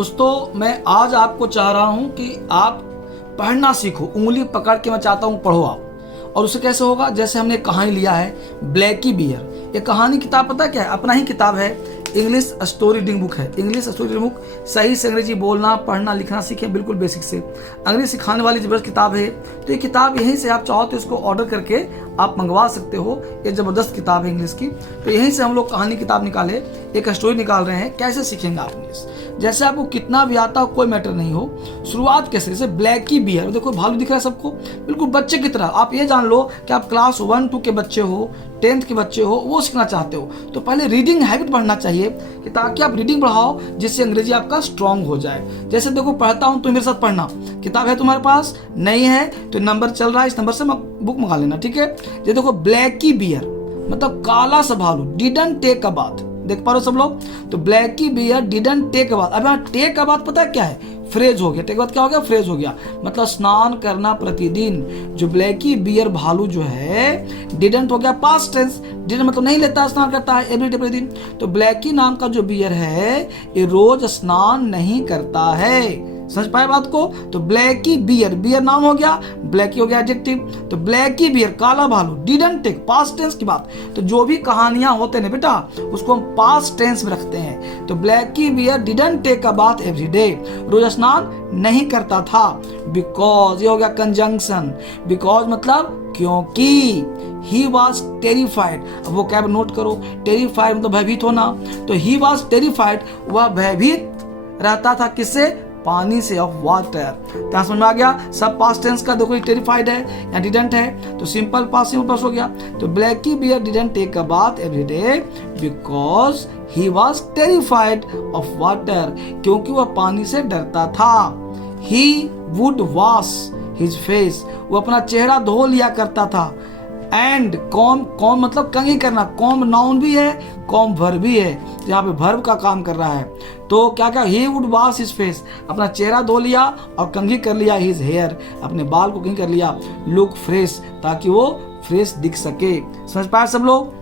दोस्तों मैं आज आपको चाह रहा हूं कि आप पढ़ना सीखो। उंगली पकड़ के मैं चाहता हूं पढ़ो आप। और उससे कैसे होगा? जैसे हमने कहानी लिया है ब्लैकी बियर। ये कहानी किताब पता क्या है? अपना ही किताब है, इंग्लिश स्टोरी रीडिंग बुक है। इंग्लिश स्टोरी रीडिंग बुक सही से अंग्रेजी बोलना पढ़ना लिखना सीखें, बिल्कुल बेसिक से। अंग्रेजी सिखाने वाली जबरदस्त किताब है। तो ये किताब यहीं से आप चाहो तो इसको ऑर्डर करके आप मंगवा सकते हो। ये जबरदस्त किताब है इंग्लिश की। तो यहीं से हम लोग कहानी किताब निकाले, एक स्टोरी निकाल रहे हैं। कैसे सीखेंगे आप इंग्लिश? जैसे आपको कितना भी आता हो कोई मैटर नहीं हो, शुरुआत कैसे? जैसे ब्लैकी बियर, देखो भालू दिख रहा है सबको, बिल्कुल बच्चे की तरह। आप ये जान लो कि आप क्लास 1-2 के बच्चे हो, 10th के बच्चे हो, वो सीखना चाहते हो तो पहले रीडिंग हैबिट बढ़ना चाहिए कि ताकि आप रीडिंग बढ़ाओ जिससे अंग्रेजी आपका स्ट्रांग हो जाए। जैसे देखो पढ़ता हूँ तो मेरे साथ पढ़ना। किताब है तुम्हारे पास? नहीं है तो नंबर चल रहा है, इस नंबर से बुक मंगा लेना, ठीक है? ये देखो ब्लैकी बियर मतलब काला सा भालू, डिडंट टेक अ बाथ। देख पा रहे हो सब लोग? तो Blackie bear didn't take a bath. अब यहाँ टेक अ बाथ पता है क्या है? फ्रेज हो गया। टेक बाद क्या हो गया? फ्रेज हो गया, मतलब स्नान करना प्रतिदिन। जो ब्लैकी बियर भालू जो है डिडंट हो गया पास्ट टेंस। डिडंट मतलब नहीं लेता, स्नान करता है एवरीडे प्रतिदिन। तो ब्लैकी नाम का जो बियर है ये रोज स्नान नहीं करता है। समझ पाए बात को? तो ब्लैकी बियर, बियर नाम हो गया, ब्लैकी हो गया एडजेक्टिव। तो ब्लैकी बियर काला भालू, डिडंट टेक पास्ट टेंस की बात। तो जो भी कहानियां होते हैं बेटा उसको हम पास्ट टेंस में रखते हैं। तो Blackie bear didn't take a bath every day, रोज स्नान नहीं करता था। बिकॉज, ये हो गया कंजंक्शन। बिकॉज मतलब क्योंकि। ही वॉज टेरिफाइड, अब वो कैब नोट करो, टेरिफाइड मतलब भयभीत होना। तो ही वॉज टेरिफाइड, वह भयभीत रहता था किससे? पानी से, ऑफ वाटर। क्या समझ में आ गया? सब पास्ट टेंस का देखो, टेरिफाइड है या डिडंट है तो सिंपल पास्ट सिंपल पास्ट हो गया। तो Blackie bear didn't take a bath every day because he was terrified of water, क्योंकि वह पानी से डरता था। He would wash his face, वो अपना चेहरा धो लिया करता था। एंड कॉम, कॉम मतलब कंघी करना। कॉम नाउन भी है, कॉम वर्ब भी है, यहाँ पे वर्ब का काम कर रहा है। तो क्या क्या? ही वुड वॉश हिज फेस, अपना चेहरा धो लिया और कंघी कर लिया। हिज हेयर, अपने बाल को कंघी कर लिया। लुक फ्रेश, ताकि वो फ्रेश दिख सके। समझ पाए सब लोग?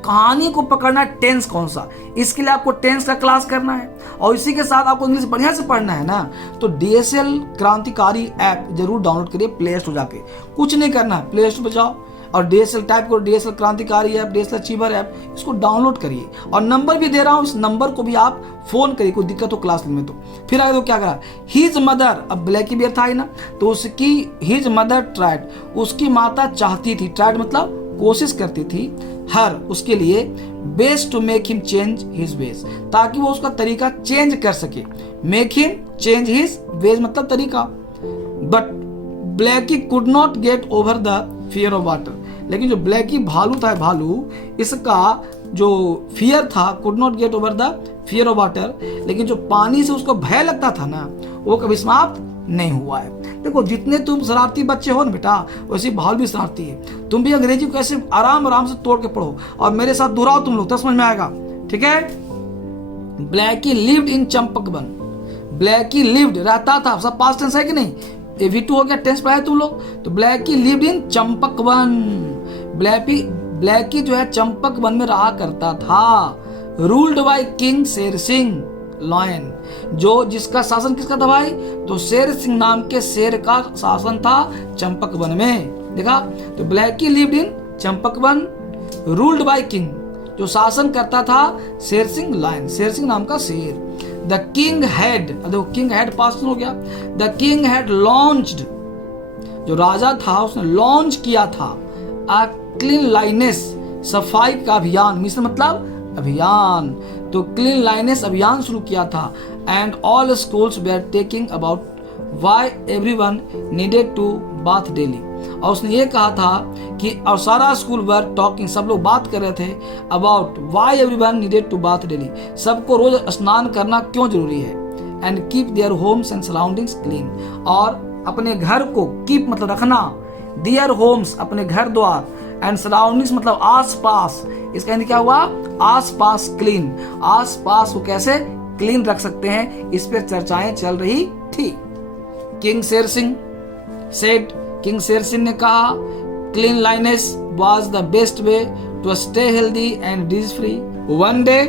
कहानी को पकड़ना टेंस कौन सा, इसके लिए आपको टेंस का क्लास करना है और इसी के साथ आपको इंग्लिश बढ़िया से पढ़ना है ना। तो DSL क्रांतिकारी ऐप जरूर डाउनलोड करिए प्ले स्टोर जाके। कुछ नहीं करना है, प्ले स्टोर पे जाओ और DSL टाइप करो, DSL क्रांतिकारी ऐप, DSL अचीवर ऐप, इसको डाउनलोड करिए। और नंबर भी दे रहा हूँ, इस नंबर को भी आप फोन करिए, कोई दिक्कत हो क्लास में। तो फिर आगे तो क्या करा? हिज मदर, अब ब्लैकी बियर था ही ना, तो उसकी हिज मदर ट्राइड, उसकी माता चाहती थी, ट्राइड मतलब कोशिश करती थी, हर उसके लिए, best to make him change his ways, ताकि वो उसका तरीका चेंज कर सके। Make him change his ways मतलब तरीका। But Blackie could not get over the fear of water, लेकिन जो ब्लैकी भालू था, भालू, इसका जो फियर था, could not get over the fear of water, लेकिन जो पानी से उसको भय लगता था ना, वो कभी समाप्त नहीं हुआ है। देखो जितने तुम शरारती बच्चे हो ना बेटा, वैसे भालू भी शरारती है। तुम भी अंग्रेजी को ऐसे आराम आराम से तोड़ के पढ़ो और मेरे साथ दोहराओ तुम लोग, तो समझ में आएगा, ठीक है? Blackie lived in Champakvan, Blackie lived रहता था, सब पास्ट टेंस है कि नहीं? V2 हो गया, टेंस पढ़ा है तुम लोग। तो Blackie lived in Champakvan, Blackie जो है चंपकवन में रहा करता था। Ruled by king Sher Singh lion, जो जिसका शासन किसका था भाई? तो शेर सिंह नाम के शेर का शासन था चंपकवन में। देखा? तो Blackie lived in Champakvan, ruled by king, जो शासन करता था शेर सिंह लॉयन, शेर सिंह नाम का शेर। द किंग हैड, देखो किंग हैड पास्ट हो गया। द किंग हैड लॉन्च्ड, जो राजा था उसने लॉन्च किया था अ क्लीनलाइनेस, सफाई का अभियान। मिशन मतलब अभियान, तो क्लीनलाइनेस अभियान शुरू किया था। And all schools were taking about why everyone needed to bath daily, और उसने ये कहा था कि, और सारा स्कूल वर टॉकिंग, सब लोग बात कर रहे थे, about why everyone needed to bath daily, सबको रोज स्नान करना क्यों जरूरी है। And keep their homes and surroundings clean, और अपने घर को, कीप मतलब रखना, देयर होम्स अपने घर द्वार, एंड सराउंडिंग्स मतलब आस पास, इसका क्या हुआ? आस पास क्लीन, आस पास को कैसे क्लीन रख सकते हैं, इस पर चर्चाएं चल रही थी। King Sher Singh said, king Sher Singh ने कहा, cleanliness was the best way to stay healthy and disease free. One day,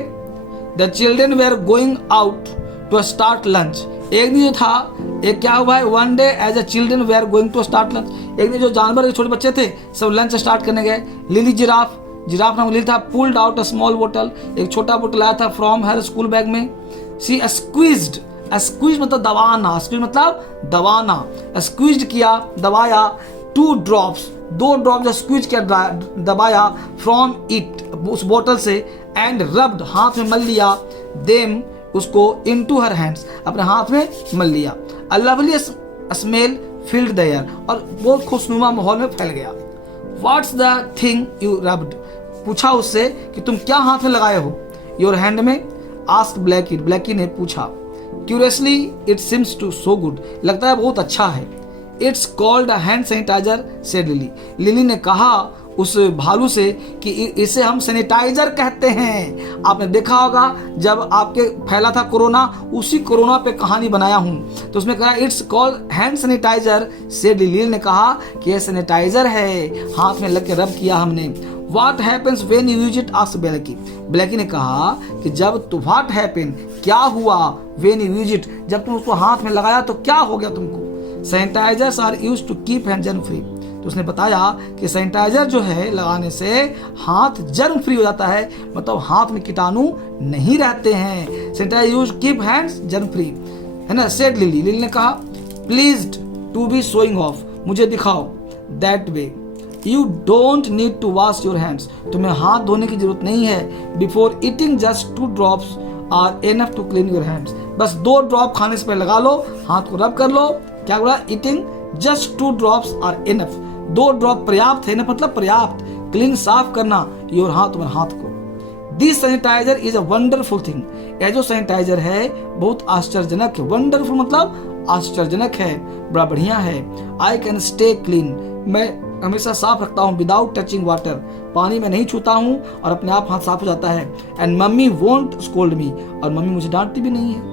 the children were going out to start lunch. एक दिन जो था, एक क्या हुआ है, one day as a children we are going to start lunch. एक दिन जो जानवर के छोटे बच्चे थे सब लंच स्टार्ट करने गए। लिली जिराफ, जिराफ नाम लिली था, पुल्ड आउट अ स्मॉल बोतल, एक छोटा बोतल आया था फ्रॉम हर स्कूल बैग में। सी स्क्वीज्ड, स्क्वीज मतलब दबाना, स्क्वीज मतलब दबाना, स्क्वीज्ड किया, दबाया, 2 ड्रॉप्स, 2 ड्रॉप जो स्क्वीज किया दबाया, फ्रॉम इट उस बोतल से, एंड रब्ड हाथ में मल लिया, देम उसको इनटू हर हैंड्स अपने हाथ में मल लिया। A lovely smell filled the air, और बहुत खुशनुमा माहौल में फैल गया। What's the thing you rubbed, पूछा उससे कि तुम क्या हाथ में लगाए हो, योर हैंड में, आस्क्ड ब्लैकी, ब्लैकी ने पूछा। Curiously it seems to so good, लगता है बहुत अच्छा है। It's called a hand sanitizer said Lily, Lily ने कहा उस भालू से कि इसे हम सैनिटाइजर कहते हैं। आपने देखा होगा जब आपके फैला था कोरोना, उसी कोरोना पे कहानी बनाया हूँ, तो उसमें कहा it's called hand sanitizer said Lily ने कहा कि यह सैनिटाइजर है, हाथ में लग के रब किया हमने। What happens when you use it, asked Blackie, Blackie ने कहा कि जब तो व्हाट हैपन क्या हुआ, व्हेन यू यूज इट जब तुम उसको हाथ में लगाया तो क्या हो गया तुमको। Sanitizers are used to keep hand germ free, तो उसने बताया कि सैनिटाइजर जो है लगाने से हाथ जर्म फ्री हो जाता है, मतलब हाथ में कीटाणु नहीं रहते हैं। Sanitizer use keep hands germ free, है ना। सेड लिली, लिली ने कहा pleased to be showing off, मुझे दिखाओ, that way you don't need to wash your hands, तुम्हें हाथ धोने की जरूरत नहीं है। Before eating just 2 drops are enough to clean your hands, बस 2 ड्रॉप खाने से पहले लगा लो, हाथ को रब कर लो। क्या बोला, eating just 2 drops are enough, 2 drop पर्याप्त है ना, मतलब पर्याप्त, क्लीन साफ करना योर हाथ, तुम्हारे हाथ को। This sanitizer is a wonderful thing, यह जो सैनिटाइजर है बहुत आश्चर्यजनक है। वंडरफुल मतलब आश्चर्यजनक है, बड़ा बढ़िया है। आई कैन स्टे क्लीन, मैं हमेशा साफ रखता हूँ, विदाउट टचिंग वाटर, पानी में नहीं छूता हूँ और अपने आप हाथ साफ हो जाता है। एंड मम्मी वोंट स्कोल्ड मी, और मम्मी मुझे डांटती भी नहीं है।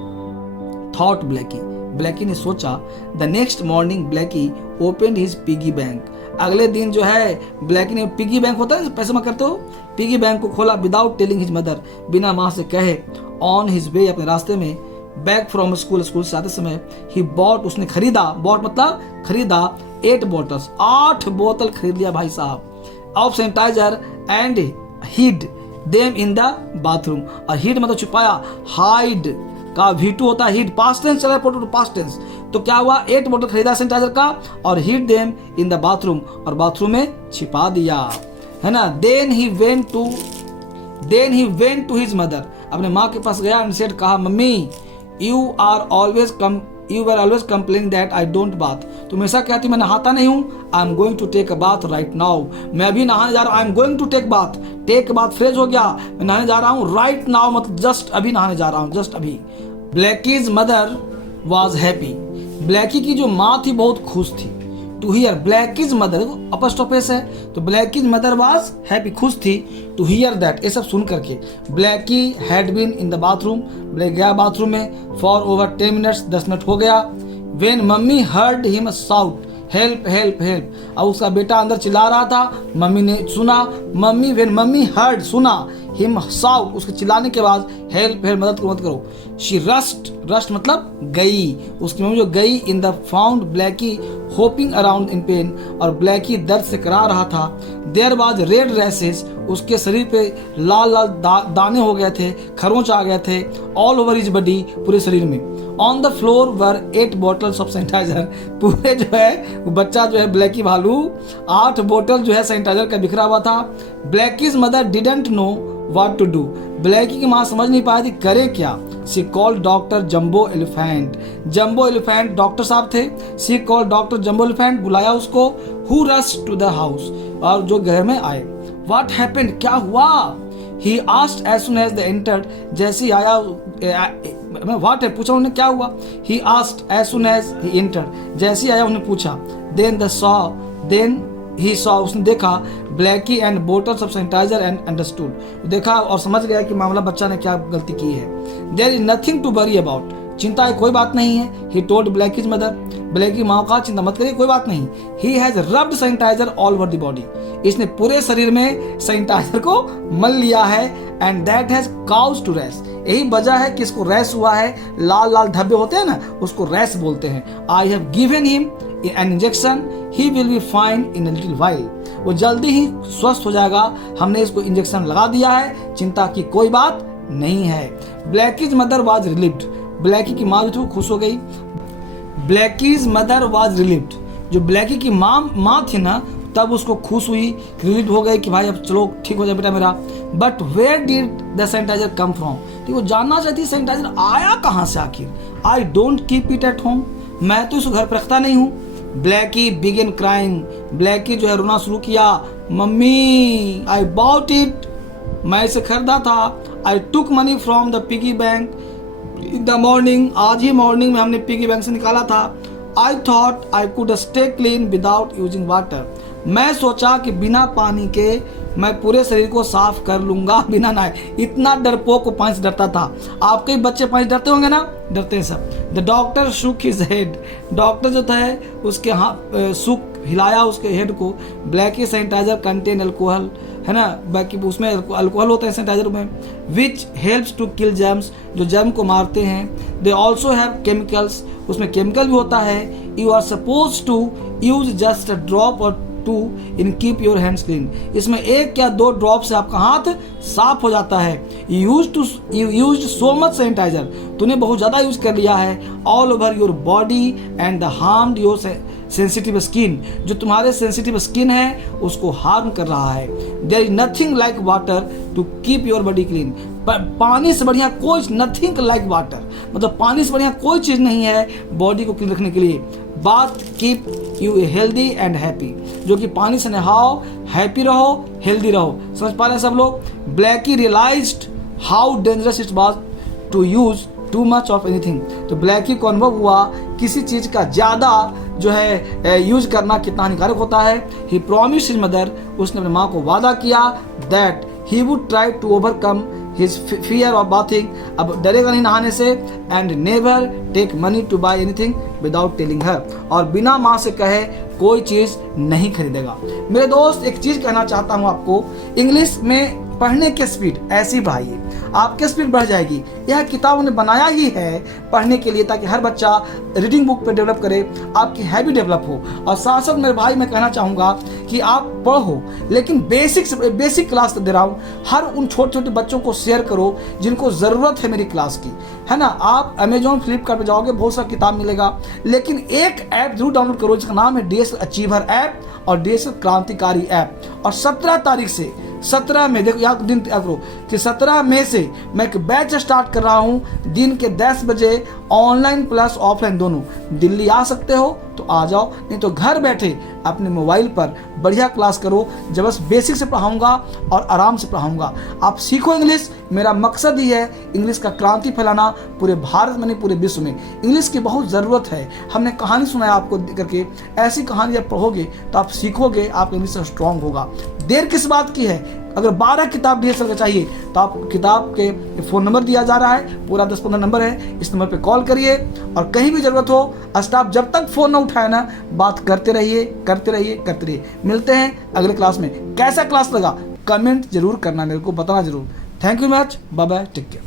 थॉट ब्लैकी, ब्लैकी ने सोचा। The next morning Blackie opened his piggy bank, अगले दिन जो है ब्लैकी ने, पिगी बैंक होता है पैसे जमा करते हो, पिगी बैंक को खोला, विदाउट टेलिंग हिज मदर, बिना माँ से कहे। ऑन हिज वे, अपने रास्ते में, बैक फ्रॉम स्कूल, स्कूल से आते समय, ही बॉट, उसने खरीदा, बॉट मतलब खरीदा, 8 बॉटल्स, 8 बोतल खरीद लिया भाई साहब, of sanitiser, and hid them in the bathroom, और हिड मतलब छुपाया, हाइड का V2 होता है हिड, पास्ट टेंस चला है, पास्ट टेंस। तो क्या हुआ, 8 बोतल खरीदा सैनिटाइजर का और hid them in the bathroom, और बाथरूम में छिपा दिया, है ना। Then he went to his mother, अपने माँ के पास गया, एंड सेड, कहा mummy you were always complaining that I don't bath, तुम ऐसा कहती मैं नहाता नहीं हूँ। I am going to take a bath right now, मैं अभी नहाने जा रहा हूँ। I am going to take bath, take bath phrase हो गया, मैं नहाने जा रहा हूँ। राइट नाउ मतलब जस्ट अभी नहाने जा रहा हूँ, जस्ट अभी। ब्लैकीज मदर वॉज हैप्पी, ब्लैकी की जो माँ थी बहुत खुश थी। टू हियर, ब्लैकीज मदर अपस्टॉपेस है, तो ब्लैकीज मदर वाज हैप्पी, खुश थी। टू हियर दैट, ये सब सुन करके। Blackie had been in the bathroom, Black गया बाथरूम में, फॉर ओवर 10 मिनट्स, 10 मिनट हो गया। When mummy heard him shout help help help, अब उसका बेटा अंदर चिल्ला रहा था, मम्मी ने सुना, व्हेन मम्मी हर्ड, सुना, हिम शाउट, उसके चिल्लाने के बाद, हेल्प हेल्प, मदद करो मदद करो। शी रस्ट मतलब गई, उसकी मम्मी जो गई। In the found Blackie hopping around in pen, और ब्लैकी दर्द से करा रहा था। देयर वाज रेड रैसेस, उसके शरीर पे लाल लाल दाने हो गए थे, खरोंच आ गए थे। ऑल ओवर हिज बॉडी, पूरे शरीर में। On the floor were 8 bottles of sanitiser, पूरे जो है बच्चा जो है ब्लैकी भालू 8 बोतल जो है सैनिटाइजर का बिखरा हुआ था। Blackie's mother didn't know what to do, Blackie की माँ समझ नहीं पाई थी करे क्या। She called doctor Jumbo elephant, Jumbo elephant doctor साहब थे। She called doctor Jumbo elephant, बुलाया उसको। Who rush to the house, और जो घर में आए। व्हाट हैपेंड, क्या हुआ। He asked as soon as they entered, जैसे ही आया, व्हाट है पूछा उन्होंने क्या हुआ। He asked as soon as he entered, जैसे ही आया उन्होंने पूछा। देन ही सॉ, उसने देखा, Blackie and bottles of sanitiser and understood, देखा और समझ गया कि मामला बच्चा ने क्या गलती की है। There is nothing to worry about, चिंता कोई बात नहीं है। He told Blackie's mother, Blackie की माँ को कहा चिंता मत करिए कोई बात नहीं। He has rubbed sanitiser all over the body, इसने पूरे शरीर में सैनिटाइजर को मल लिया है। And that has cause to rash, यही वजह है कि इसको रैश हुआ है, लाल लाल धब्बे होते हैं ना, उसको रैश बोलते हैं। I have given him an injection, he will be fine in a little while, वो जल्दी ही स्वस्थ हो जाएगा, हमने इसको इंजेक्शन लगा दिया है, चिंता की कोई बात नहीं है। ब्लैकीज मदर वाज रिलीव्ड, ब्लैकी की माँ जो थी वो खुश हो गई। ब्लैकीज मदर वाज रिलीव्ड, जो ब्लैकी की माँ थी ना, तब उसको खुश हुई, रिलीव हो गई कि भाई अब चलो ठीक हो जाए बेटा मेरा। But where did the sanitiser come from, वो जानना चाहती सैनिटाइजर आया कहाँ से आखिर। I don't keep it at home, मैं तो इसको घर पर रखता नहीं हूँ। ब्लैकी बिगिन क्राइंग, ब्लैकी जो है रोना शुरू किया, मम्मी आई बॉट इट, मैं इसे खरीदा था। I took money from the piggy bank in the morning, आज ही मॉर्निंग में हमने पिगी बैंक से निकाला था। I thought I could stay clean without using water, मैं सोचा कि बिना पानी के मैं पूरे शरीर को साफ कर लूंगा बिना नहाए। इतना डरपोक को पानी से डरता था। आपके बच्चे पानी डरते होंगे ना, डरते हैं सब। The doctor shook his head, doctor जो था उसके हाथ शुक हिलाया उसके हेड को। ब्लैकी सैनिटाइजर कंटेन अल्कोहल, है ना, बाकी उसमें अल्कोहल होता है सैनिटाइजर में, which helps to kill germs, जो जर्म को मारते हैं। दे ऑल्सो हैव केमिकल्स, उसमें केमिकल भी होता है। You are suppose to use just a drop और two in keep your hands clean, इसमें 1 या 2 ड्रॉप से आपका हाथ साफ हो जाता है। You used so much sanitiser, तूने बहुत ज़्यादा यूज कर लिया है। All over your body and the harmed your sensitive skin, जो तुम्हारे सेंसिटिव स्किन है उसको हार्म कर रहा है। There is nothing like water to keep your body clean, पानी से बढ़िया कोई, नथिंग लाइक वाटर मतलब पानी से बढ़िया कोई चीज़ नहीं है बॉडी को क्लीन रखने के लिए। Bath keep you healthy and happy, जो कि पानी से नहाओ, हैप्पी रहो, हेल्दी रहो। समझ पा रहे हैं सब लोग। Blackie realised how dangerous it was to use too much of anything, तो ब्लैकी को अनुभव हुआ किसी चीज़ का ज़्यादा जो है यूज करना कितना हानिकारक होता है। ही प्रॉमिस्ड हिज मदर, उसने अपनी माँ को वादा किया that he would try to overcome his fear of bathing, अब डरेगा नहीं नहाने से। And never take money to buy anything without telling her, और बिना माँ से कहे कोई चीज़ नहीं खरीदेगा। मेरे दोस्त एक चीज़ कहना चाहता हूँ आपको, इंग्लिश में पढ़ने की स्पीड ऐसी बढ़ाइए, आपकी स्पीड बढ़ जाएगी। यह किताब उन्हें बनाया ही है पढ़ने के लिए ताकि हर बच्चा रीडिंग बुक पे डेवलप करे, आपकी हैबिट डेवलप हो। और साथ साथ मेरे भाई मैं कहना चाहूँगा कि आप पढ़ो, लेकिन बेसिक क्लास दे रहा हूँ, हर उन छोटे छोटे बच्चों को शेयर करो जिनको ज़रूरत है मेरी क्लास की, है ना। आप अमेजोन फ्लिपकार्ट पे जाओगे, बहुत सारा किताब मिलेगा, लेकिन एक ऐप जरूर डाउनलोड करो जिसका नाम है DSL अचीवर ऐप और DSL क्रांतिकारी ऐप। और 17 तारीख से 17 में देखो, यहाँ दिन तय करो कि 17 मई से मैं एक बैच स्टार्ट कर रहा हूँ, दिन के 10 बजे, ऑनलाइन प्लस ऑफलाइन दोनों। दिल्ली आ सकते हो तो आ जाओ, नहीं तो घर बैठे अपने मोबाइल पर बढ़िया क्लास करो। जब बस बेसिक से पढ़ाऊँगा और आराम से पढ़ाऊँगा, आप सीखो इंग्लिश। मेरा मकसद ही है इंग्लिश का क्रांति फैलाना पूरे भारत में नहीं पूरे विश्व में। इंग्लिश की बहुत ज़रूरत है। हमने कहानी सुनाया आपको करके, ऐसी कहानी जब पढ़ोगे तो आप सीखोगे, आप इंग्लिश स्ट्रॉन्ग होगा। देर किस बात की है, अगर 12 किताब DSL का चाहिए तो आप किताब के फ़ोन नंबर दिया जा रहा है, पूरा 10-15 नंबर है, इस नंबर पे कॉल करिए। और कहीं भी ज़रूरत हो, स्टाफ जब तक फ़ोन ना उठाए ना, बात करते रहिए करते रहिए करते रहिए। मिलते हैं अगले क्लास में। कैसा क्लास लगा कमेंट जरूर करना, मेरे को बताना जरूर। Thank you much, bye bye, take care.